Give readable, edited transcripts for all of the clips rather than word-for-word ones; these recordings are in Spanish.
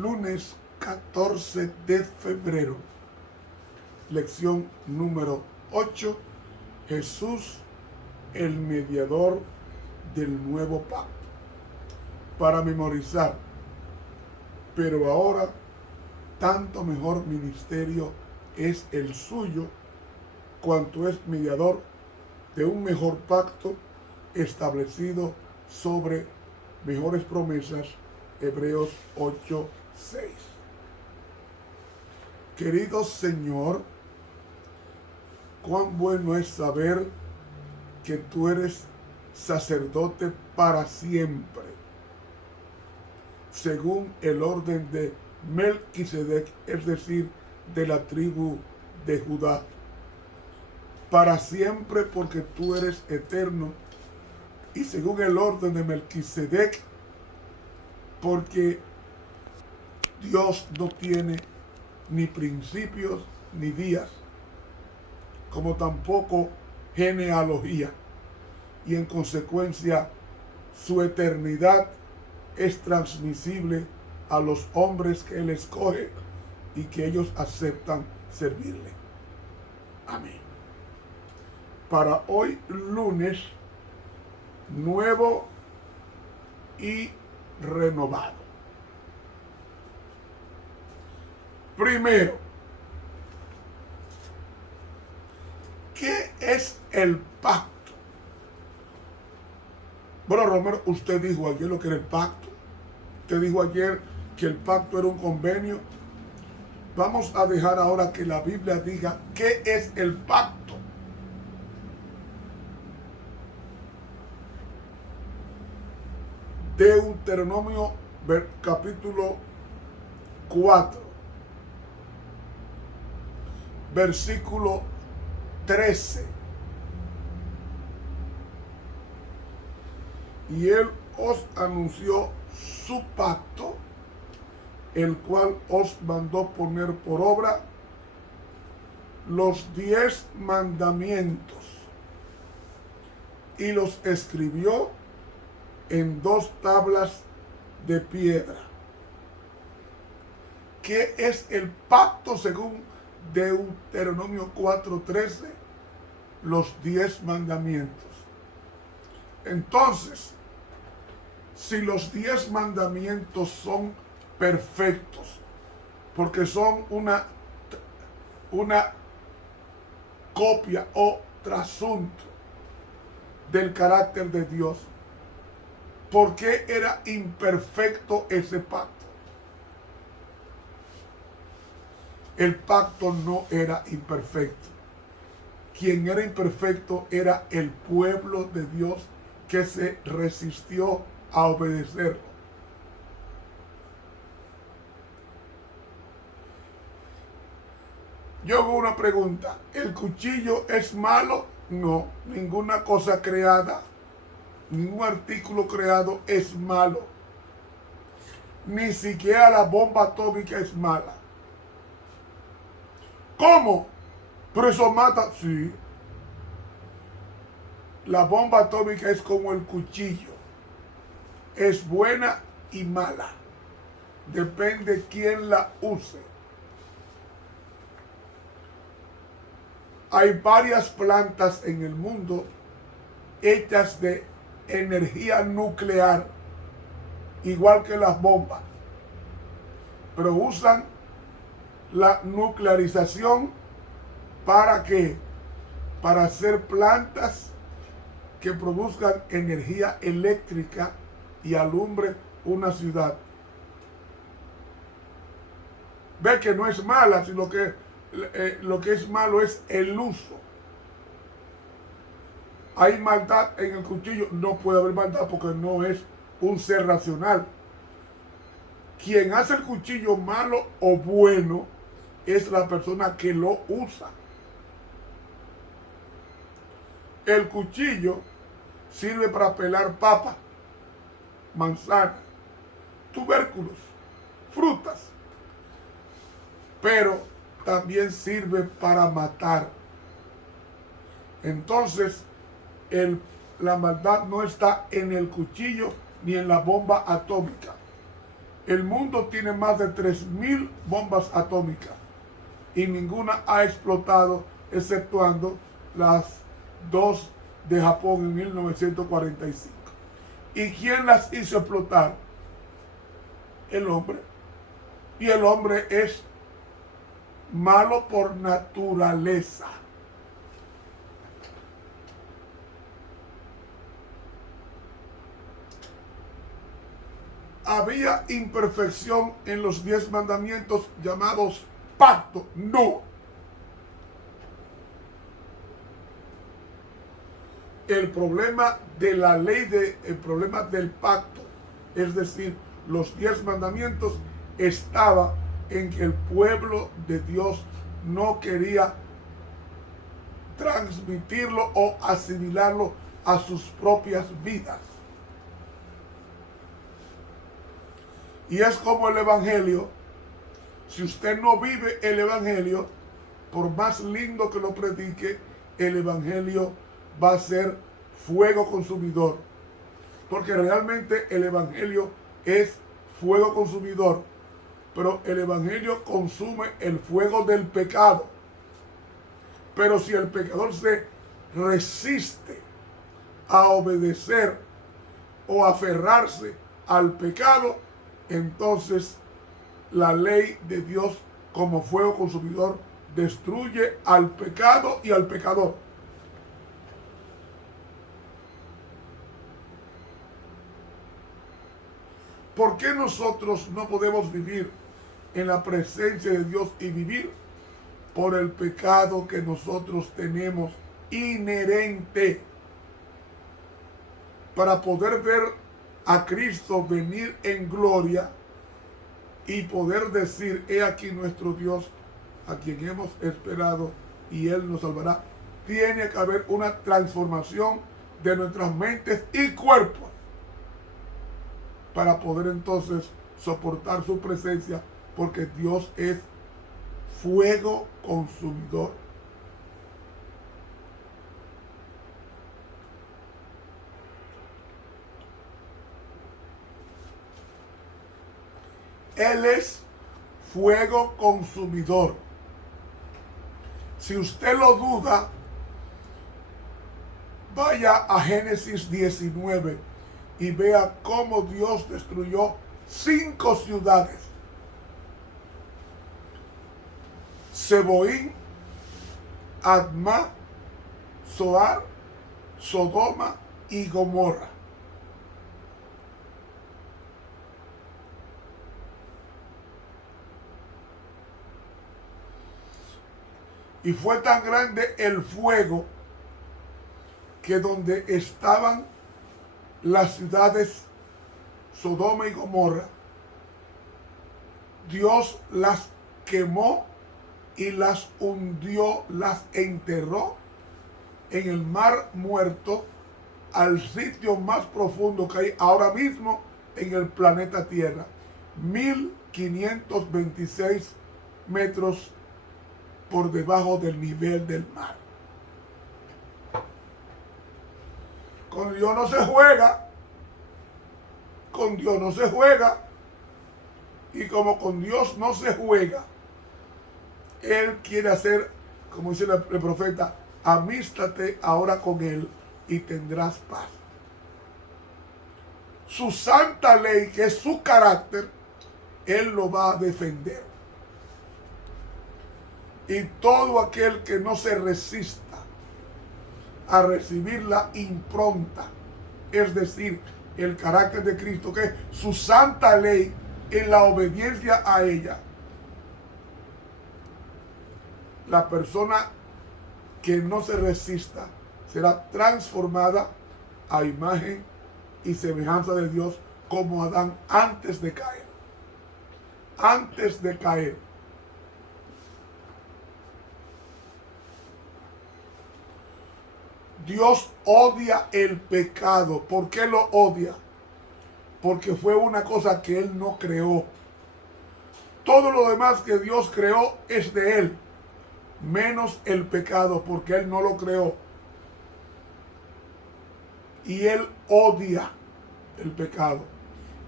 Lunes 14 de febrero, lección número 8, Jesús, el mediador del nuevo pacto. Para memorizar, pero ahora tanto mejor ministerio es el suyo, cuanto es mediador de un mejor pacto establecido sobre mejores promesas. Hebreos 8:6. Querido Señor, cuán bueno es saber que tú eres sacerdote para siempre, según el orden de Melquisedec, es decir, de la tribu de Judá. Para siempre, porque tú eres eterno, y según el orden de Melquisedec, porque Dios no tiene ni principios ni días, como tampoco genealogía, y en consecuencia su eternidad es transmisible a los hombres que Él escoge y que ellos aceptan servirle. Amén. Para hoy lunes, nuevo y renovado. Primero, ¿qué es el pacto? Bueno, Romero, usted dijo ayer lo que era el pacto. Usted dijo ayer que el pacto era un convenio. Vamos a dejar ahora que la Biblia diga qué es el pacto. Deuteronomio capítulo 4, versículo 13. Y Él os anunció su pacto, el cual os mandó poner por obra los 10 mandamientos, y los escribió en 2 tablas de piedra. ¿Qué es el pacto según Deuteronomio 4:13? Los 10 mandamientos. Entonces, si los 10 mandamientos son perfectos, porque son una copia o trasunto del carácter de Dios, ¿por qué era imperfecto ese pacto? El pacto no era imperfecto. Quien era imperfecto era el pueblo de Dios que se resistió a obedecerlo. Yo hago una pregunta. ¿El cuchillo es malo? No. Ninguna cosa creada, ningún artículo creado es malo. Ni siquiera la bomba atómica es mala. ¿Cómo? ¿Pero eso mata? Sí. La bomba atómica es como el cuchillo. Es buena y mala. Depende quién la use. Hay varias plantas en el mundo hechas de energía nuclear, igual que las bombas, pero usan la nuclearización ¿para qué? Para hacer plantas que produzcan energía eléctrica y alumbre una ciudad. Ve que no es mala, sino que lo que es malo es el uso. ¿Hay maldad en el cuchillo? No puede haber maldad porque no es un ser racional. Quien hace el cuchillo malo o bueno es la persona que lo usa. El cuchillo sirve para pelar papa, manzana, tubérculos, frutas, pero también sirve para matar. Entonces, la maldad no está en el cuchillo ni en la bomba atómica. El mundo tiene más de 3.000 bombas atómicas y ninguna ha explotado, exceptuando las dos de Japón en 1945. ¿Y quién las hizo explotar? El hombre. Y el hombre es malo por naturaleza. ¿Había imperfección en los 10 mandamientos llamados pacto? No. El problema de la ley, el problema del pacto, es decir, los 10 mandamientos, estaba en que el pueblo de Dios no quería transmitirlo o asimilarlo a sus propias vidas. Y es como el evangelio. Si usted no vive el evangelio, por más lindo que lo predique, el evangelio va a ser fuego consumidor. Porque realmente el evangelio es fuego consumidor. Pero el evangelio consume el fuego del pecado. Pero si el pecador se resiste a obedecer o aferrarse al pecado, entonces la ley de Dios como fuego consumidor destruye al pecado y al pecador. ¿Por qué nosotros no podemos vivir en la presencia de Dios y vivir? Por el pecado que nosotros tenemos inherente. Para poder ver a Cristo venir en gloria y poder decir: he aquí nuestro Dios, a quien hemos esperado, y Él nos salvará. Tiene que haber una transformación de nuestras mentes y cuerpos para poder entonces soportar su presencia, porque Dios es fuego consumidor. Él es fuego consumidor. Si usted lo duda, vaya a Génesis 19 y vea cómo Dios destruyó 5 ciudades: Seboín, Admá, Zoar, Sodoma y Gomorra. Y fue tan grande el fuego que donde estaban las ciudades Sodoma y Gomorra, Dios las quemó y las hundió, las enterró en el mar Muerto, al sitio más profundo que hay ahora mismo en el planeta Tierra, 1526 metros por debajo del nivel del mar. Con Dios no se juega. Con Dios no se juega. Y como con Dios no se juega, Él quiere hacer, como dice el profeta: amístate ahora con Él y tendrás paz. Su santa ley, que es su carácter, Él lo va a defender. Y todo aquel que no se resista a recibir la impronta, es decir, el carácter de Cristo, que es su santa ley, en la obediencia a ella, la persona que no se resista será transformada a imagen y semejanza de Dios, como Adán antes de caer. Antes de caer. Dios odia el pecado. ¿Por qué lo odia? Porque fue una cosa que Él no creó. Todo lo demás que Dios creó es de Él, menos el pecado, porque Él no lo creó. Y Él odia el pecado.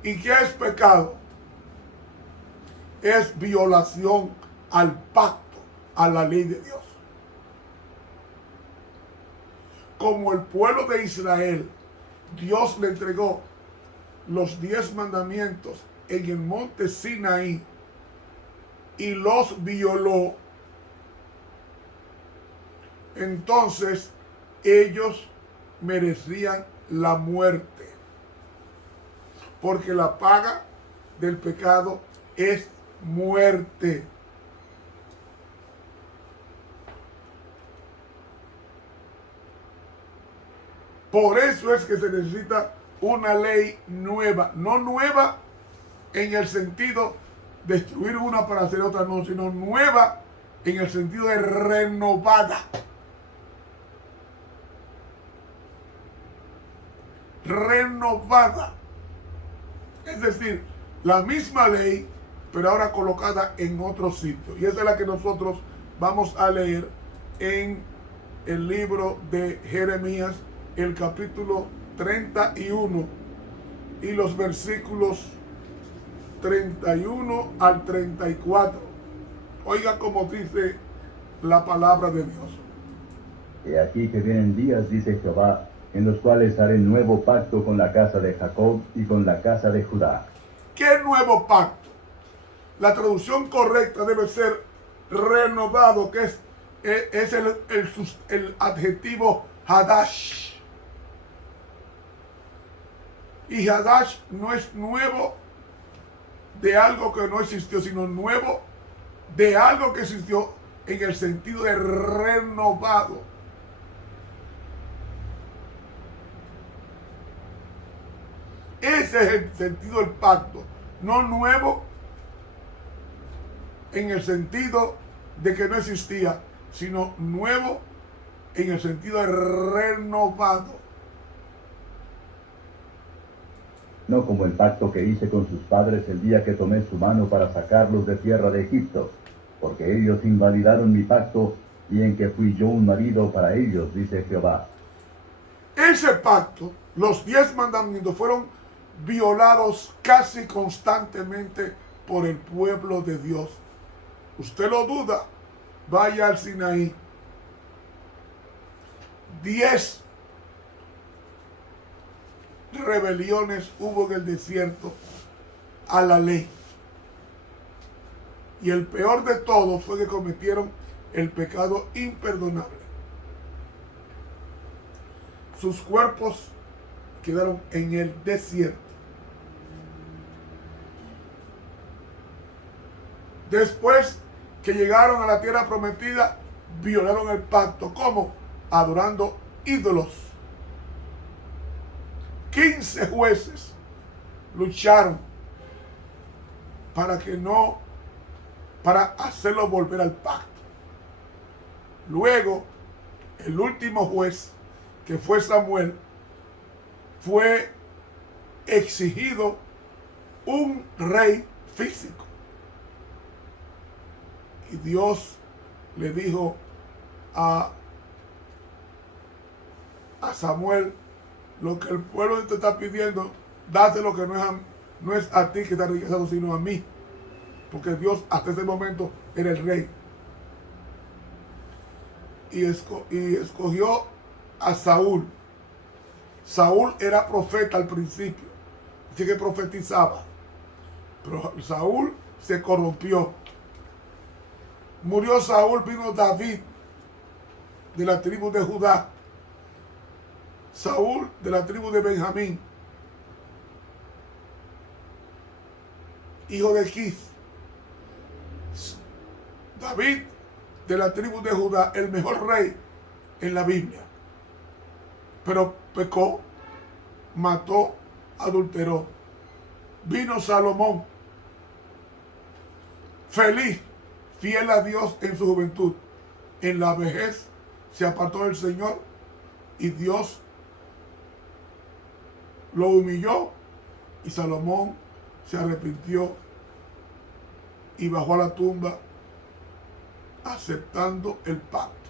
¿Y qué es pecado? es violación al pacto, a la ley de Dios. Como el pueblo de Israel, Dios le entregó los 10 mandamientos en el monte Sinaí y los violó, entonces ellos merecían la muerte, porque la paga del pecado es muerte. Por eso es que se necesita una ley nueva, no nueva en el sentido de destruir una para hacer otra, no, sino nueva en el sentido de renovada. Renovada. Es decir, la misma ley, pero ahora colocada en otro sitio. Y esa es la que nosotros vamos a leer en el libro de Jeremías, el capítulo 31 y los versículos 31 al 34. Oiga cómo dice la palabra de Dios. He aquí que vienen días, dice Jehová, en los cuales haré nuevo pacto con la casa de Jacob y con la casa de Judá. ¿Qué nuevo pacto? La traducción correcta debe ser renovado, que es el adjetivo Hadash. Y Hadash no es nuevo de algo que no existió, sino nuevo de algo que existió en el sentido de renovado. Ese es el sentido del pacto, no nuevo en el sentido de que no existía, sino nuevo en el sentido de renovado. No como el pacto que hice con sus padres el día que tomé su mano para sacarlos de tierra de Egipto, porque ellos invalidaron mi pacto y en que fui yo un marido para ellos, dice Jehová. Ese pacto, los 10 mandamientos, fueron violados casi constantemente por el pueblo de Dios. Usted lo duda, vaya al Sinaí. 10 rebeliones hubo en el desierto a la ley. Y el peor de todos fue que cometieron el pecado imperdonable. Sus cuerpos quedaron en el desierto. Después que llegaron a la tierra prometida, violaron el pacto. ¿Cómo? Adorando ídolos. 15 jueces lucharon para hacerlo volver al pacto. Luego, el último juez, que fue Samuel, fue exigido un rey físico. Y Dios le dijo a Samuel: lo que el pueblo te está pidiendo, dáselo, que no es a ti que está rechazado, sino a mí. Porque Dios hasta ese momento era el rey. Y escogió a Saúl. Saúl era profeta al principio, así que profetizaba. Pero Saúl se corrompió. Murió Saúl, vino David de la tribu de Judá. Saúl de la tribu de Benjamín, hijo de Quis. David de la tribu de Judá, el mejor rey en la Biblia. Pero pecó, mató, adulteró. Vino Salomón, feliz, fiel a Dios en su juventud. En la vejez se apartó del Señor y Dios lo humilló, y Salomón se arrepintió y bajó a la tumba aceptando el pacto.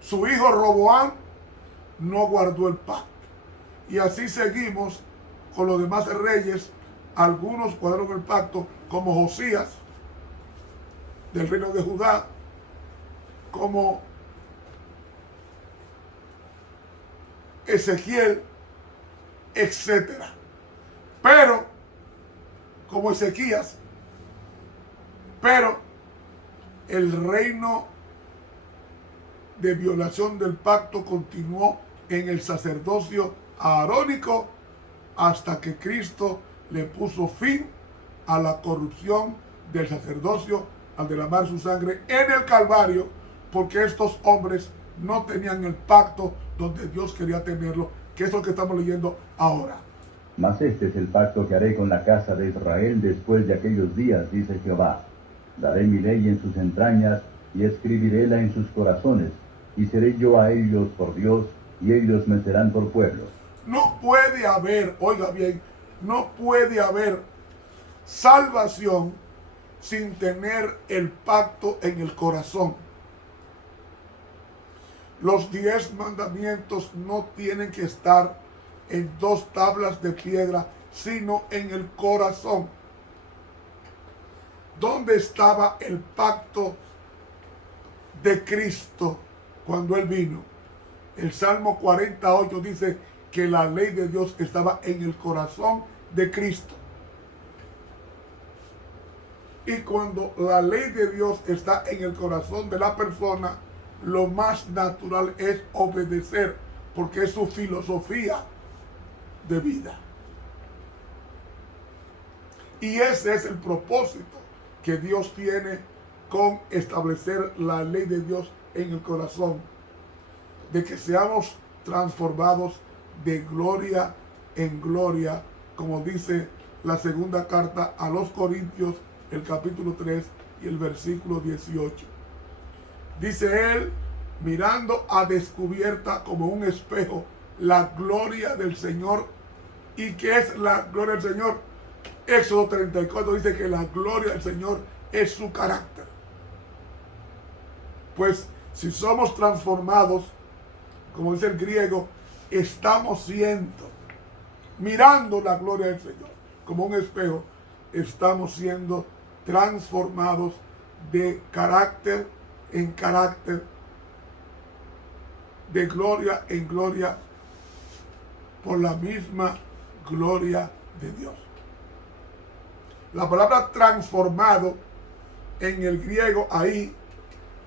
Su hijo Roboam no guardó el pacto. Y así seguimos con los demás reyes. Algunos guardaron el pacto, como Josías, del reino de Judá, como Ezequiel, etcétera. Pero, como Ezequías, pero el reino de violación del pacto continuó en el sacerdocio aarónico hasta que Cristo le puso fin a la corrupción del sacerdocio al derramar su sangre en el Calvario, porque estos hombres no tenían el pacto donde Dios quería tenerlo, que es lo que estamos leyendo ahora. Mas este es el pacto que haré con la casa de Israel después de aquellos días, dice Jehová. Daré mi ley en sus entrañas y escribiréla en sus corazones, y seré yo a ellos por Dios, y ellos me serán por pueblo. No puede haber, oiga bien, no puede haber salvación sin tener el pacto en el corazón. Los 10 mandamientos no tienen que estar en 2 tablas de piedra, sino en el corazón. ¿Dónde estaba el pacto de Cristo cuando Él vino? El Salmo 48 dice que la ley de Dios estaba en el corazón de Cristo. Y cuando la ley de Dios está en el corazón de la persona, lo más natural es obedecer, porque es su filosofía de vida. Y ese es el propósito que Dios tiene con establecer la ley de Dios en el corazón, de que seamos transformados de gloria en gloria, como dice la segunda carta a los Corintios, el capítulo 3 y el versículo 18. Dice él, mirando a descubierta como un espejo la gloria del Señor. ¿Y qué es la gloria del Señor? Éxodo 34 dice que la gloria del Señor es su carácter. Pues si somos transformados, como dice el griego, estamos siendo, mirando la gloria del Señor como un espejo, estamos siendo transformados de carácter en carácter, de gloria en gloria, por la misma gloria de Dios. La palabra transformado en el griego ahí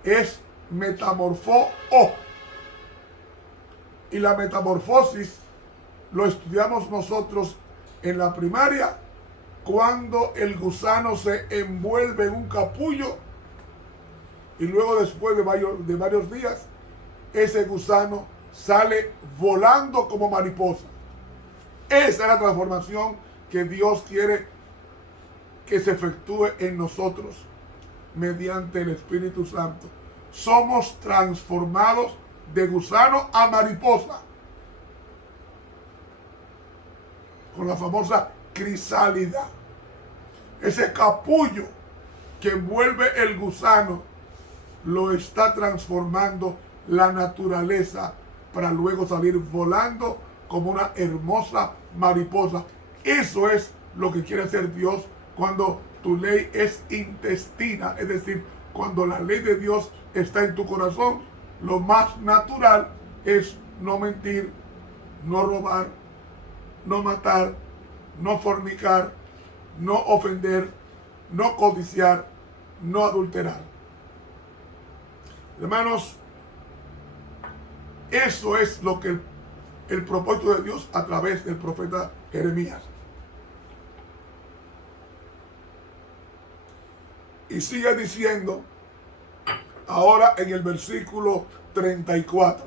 es metamorfo. Y la metamorfosis lo estudiamos nosotros en la primaria, cuando el gusano se envuelve en un capullo y luego después de varios días ese gusano sale volando como mariposa. Esa es la transformación que Dios quiere que se efectúe en nosotros mediante el Espíritu Santo. Somos transformados de gusano a mariposa, con la famosa crisálida. Ese capullo que envuelve el gusano lo está transformando la naturaleza para luego salir volando como una hermosa mariposa. Eso es lo que quiere hacer Dios cuando tu ley es intestina, es decir, cuando la ley de Dios está en tu corazón. Lo más natural es no mentir, no robar, no matar, no fornicar, no ofender, no codiciar, no adulterar. Hermanos, eso es lo que el propósito de Dios a través del profeta Jeremías. Y sigue diciendo ahora en el versículo 34.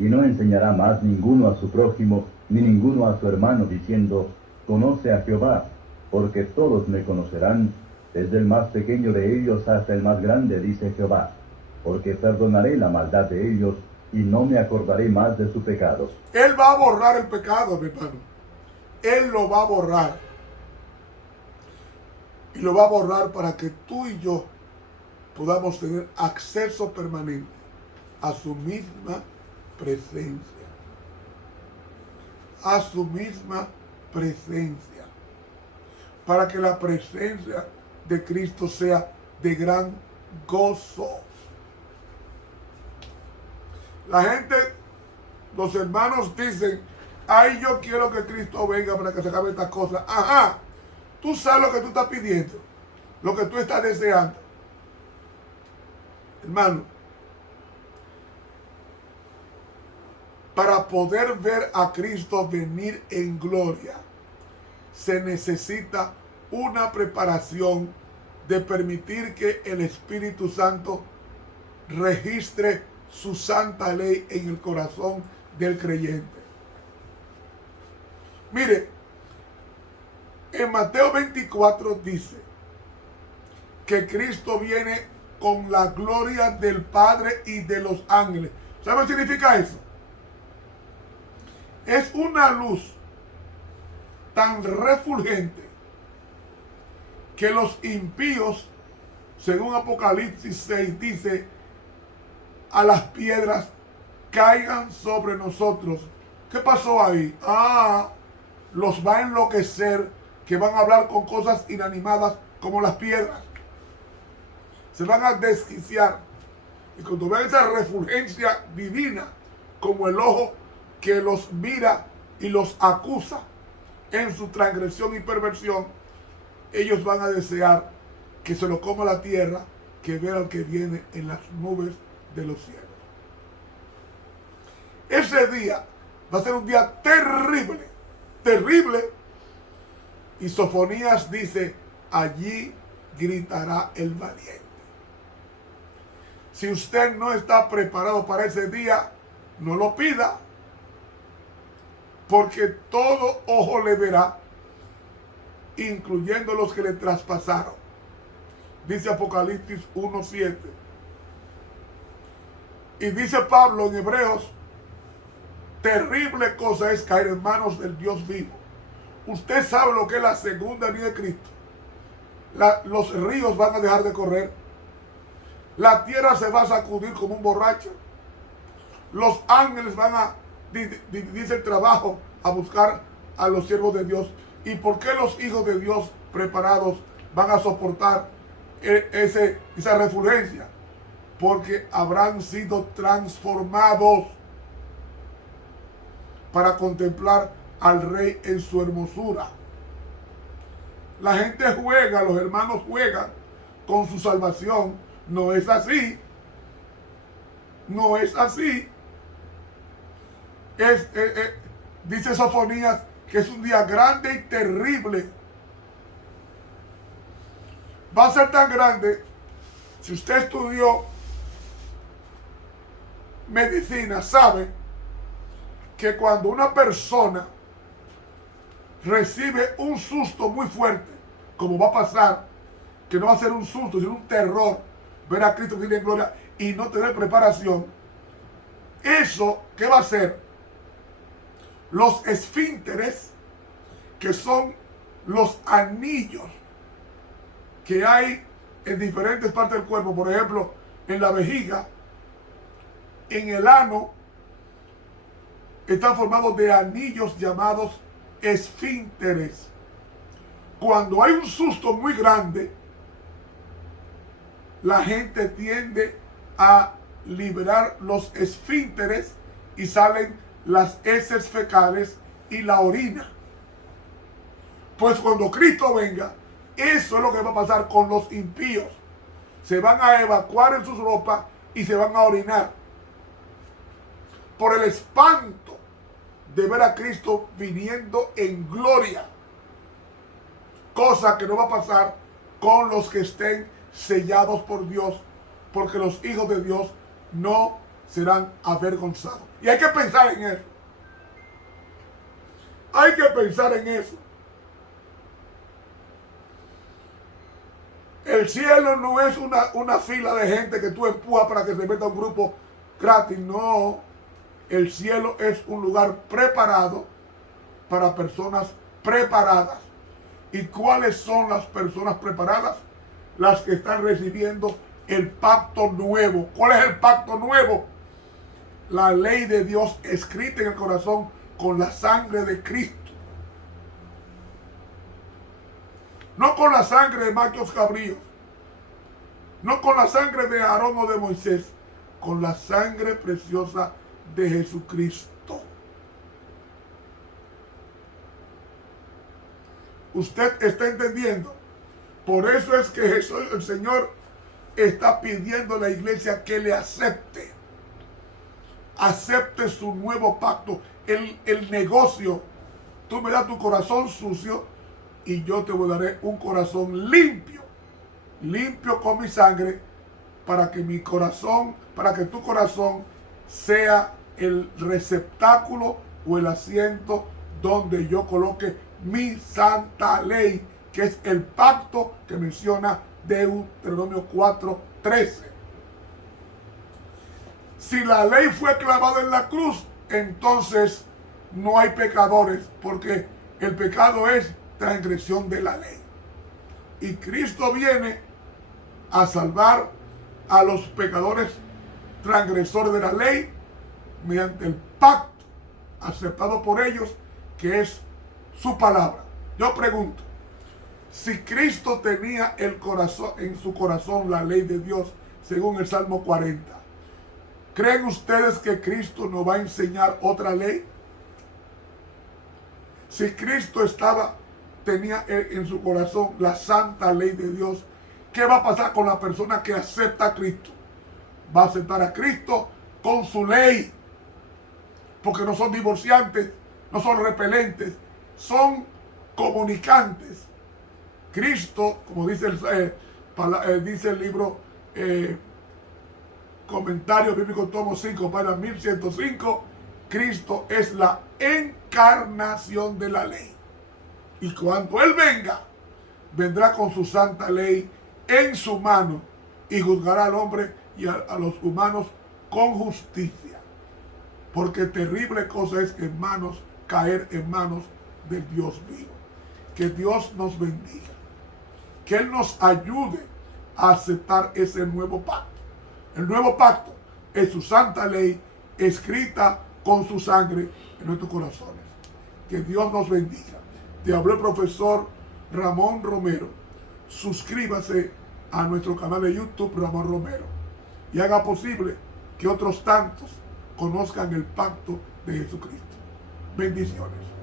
Y no enseñará más ninguno a su prójimo, ni ninguno a su hermano, diciendo, conoce a Jehová, porque todos me conocerán, desde el más pequeño de ellos hasta el más grande, dice Jehová, porque perdonaré la maldad de ellos, y no me acordaré más de su pecado. Él va a borrar el pecado, mi hermano. Él lo va a borrar. Y lo va a borrar para que tú y yo podamos tener acceso permanente a su misma presencia. A su misma presencia. para que la presencia de Cristo sea de gran gozo. La gente, los hermanos dicen, ay, yo quiero que Cristo venga para que se acabe estas cosas. Ajá, tú sabes lo que tú estás pidiendo, lo que tú estás deseando. Hermano, para poder ver a Cristo venir en gloria, se necesita una preparación de permitir que el Espíritu Santo registre su santa ley en el corazón del creyente. Mire, en Mateo 24 dice que Cristo viene con la gloria del Padre y de los ángeles. ¿Sabe qué significa eso? Es una luz tan refulgente que los impíos, según Apocalipsis 6, dice, a las piedras caigan sobre nosotros. ¿Qué pasó ahí? Los va a enloquecer, que van a hablar con cosas inanimadas como las piedras. Se van a desquiciar. Y cuando ven esa refulgencia divina, como el ojo que los mira y los acusa en su transgresión y perversión, ellos van a desear que se lo coma la tierra, que ver al que viene en las nubes de los cielos. Ese día va a ser un día terrible, terrible. Y Sofonías dice, allí gritará el valiente. Si usted no está preparado para ese día, no lo pida, porque todo ojo le verá, incluyendo los que le traspasaron. Dice Apocalipsis 1:7. Y dice Pablo en Hebreos, terrible cosa es caer en manos del Dios vivo. Usted sabe lo que es la segunda venida de Cristo. Los ríos van a dejar de correr. La tierra se va a sacudir como un borracho. Los ángeles van a dividirse el trabajo a buscar a los siervos de Dios. ¿Y por qué los hijos de Dios preparados van a soportar esa refulgencia? Porque habrán sido transformados para contemplar al Rey en su hermosura. La gente juega, los hermanos juegan con su salvación. No es así. No es así. Dice Sofonías que es un día grande y terrible. Va a ser tan grande, si usted estudió medicina, sabe que cuando una persona recibe un susto muy fuerte, como va a pasar, que no va a ser un susto, sino un terror, ver a Cristo venir en gloria y no tener preparación, eso, ¿qué va a hacer? Los esfínteres, que son los anillos que hay en diferentes partes del cuerpo, por ejemplo, en la vejiga, en el ano, están formados de anillos llamados esfínteres. Cuando hay un susto muy grande, la gente tiende a liberar los esfínteres y salen las heces fecales y la orina. Pues cuando Cristo venga, eso es lo que va a pasar con los impíos. Se van a evacuar en sus ropas y se van a orinar por el espanto de ver a Cristo viniendo en gloria. Cosa que no va a pasar con los que estén sellados por Dios, porque los hijos de Dios no serán avergonzados. Y hay que pensar en eso. Hay que pensar en eso. El cielo no es una fila de gente que tú empujas para que se meta un grupo gratis. No. El cielo es un lugar preparado para personas preparadas. ¿Y cuáles son las personas preparadas? Las que están recibiendo el pacto nuevo. ¿Cuál es el pacto nuevo? La ley de Dios escrita en el corazón con la sangre de Cristo. no con la sangre de machos cabríos, no con la sangre de Aarón o de Moisés, con la sangre preciosa de Jesucristo. ¿Usted está entendiendo? Por eso es que Jesús, el Señor está pidiendo a la iglesia que le acepte. Acepte su nuevo pacto, el negocio. Tú me das tu corazón sucio y yo te daré un corazón limpio. Limpio con mi sangre, para que mi corazón, para que tu corazón sea el receptáculo o el asiento donde yo coloque mi santa ley, que es el pacto que menciona Deuteronomio 4:13. Si la ley fue clavada en la cruz, entonces no hay pecadores, porque el pecado es transgresión de la ley. Y Cristo viene a salvar a los pecadores transgresores de la ley mediante el pacto aceptado por ellos, que es su palabra. Yo pregunto, si Cristo tenía en su corazón la ley de Dios, según el Salmo 40, ¿creen ustedes que Cristo nos va a enseñar otra ley? Si Cristo tenía en su corazón la santa ley de Dios, ¿qué va a pasar con la persona que acepta a Cristo? Va a aceptar a Cristo con su ley, porque no son divorciantes, no son repelentes, son comunicantes. Cristo, como dice el libro Comentario Bíblico Tomo 5, página 1105, Cristo es la encarnación de la ley. Y cuando Él venga, vendrá con su santa ley en su mano y juzgará al hombre y a los humanos con justicia. Porque terrible cosa es caer en manos del Dios vivo. Que Dios nos bendiga. Que Él nos ayude a aceptar ese nuevo pacto. El nuevo pacto es su santa ley escrita con su sangre en nuestros corazones. Que Dios nos bendiga. Te habló el profesor Ramón Romero. Suscríbase a nuestro canal de YouTube Ramón Romero y haga posible que otros tantos conozcan el pacto de Jesucristo. Bendiciones.